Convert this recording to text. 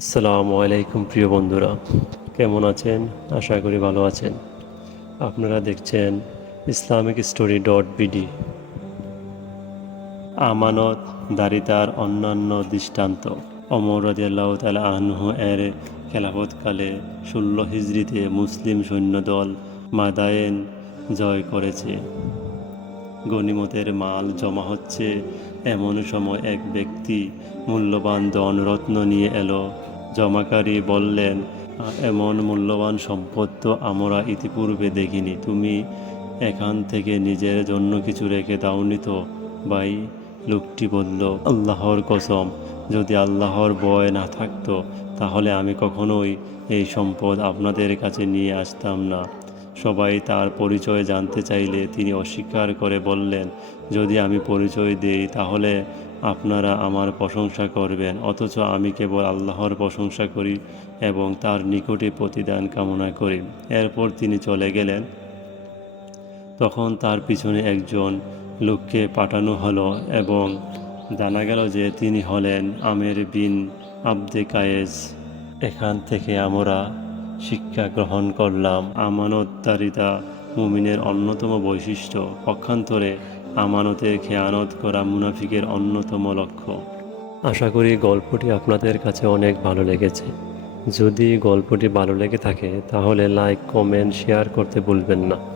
আসসালামু আলাইকুম প্রিয় বন্ধুরা, কেমন আছেন? আশা করি ভালো আছেন। আপনারা দেখছেন ইসলামিক স্টোরি ডট বিডি। আমানত দারিতার অন্যান্য দৃষ্টান্ত। অমর রাজিয়াল্লাহ তালা আহনহু এর খেলাফতকালে ষোলো হিজড়িতে মুসলিম সৈন্যদল মাদায়েন জয় করেছে। গনিমতের মাল জমা হচ্ছে। এমন সময় এক ব্যক্তি মূল্যবান ধন রত্ন নিয়ে এলো। জমাকারী বললেন, এমন মূল্যবান সম্পদ তো আমরা ইতিপূর্বে দেখিনি। তুমি এখান থেকে নিজের জন্য কিছু রেখে দাওনি তো? ভাই লোকটি বলল, আল্লাহর কসম, যদি আল্লাহর ভয় না থাকতো, তাহলে আমি কখনোই এই সম্পদ আপনাদের কাছে নিয়ে আসতাম না। সবাই তার পরিচয় জানতে চাইলে তিনি অস্বীকার করে বললেন, যদি আমি পরিচয় দেই, তাহলে আপনারা আমার প্রশংসা করবেন, অথচ আমি কেবল আল্লাহর প্রশংসা করি এবং তার নিকটে প্রতিদান কামনা করি। এরপর তিনি চলে গেলেন। তখন তার পিছনে একজন লোককে পাঠানো হলো এবং জানা গেল যে তিনি হলেন আমের বিন আবদে কায়েস। এখান থেকে আমরা শিক্ষা গ্রহণ করলাম। আমানতদারিতা মুমিনের অন্যতম বৈশিষ্ট্য। পক্ষান্তরে আমানতের খেয়ানত করা মুনাফিকের অন্যতম লক্ষ্য। আশা করি গল্পটি আপনাদের কাছে অনেক ভালো লেগেছে। যদি গল্পটি ভালো লেগে থাকে, তাহলে লাইক, কমেন্ট, শেয়ার করতে ভুলবেন না।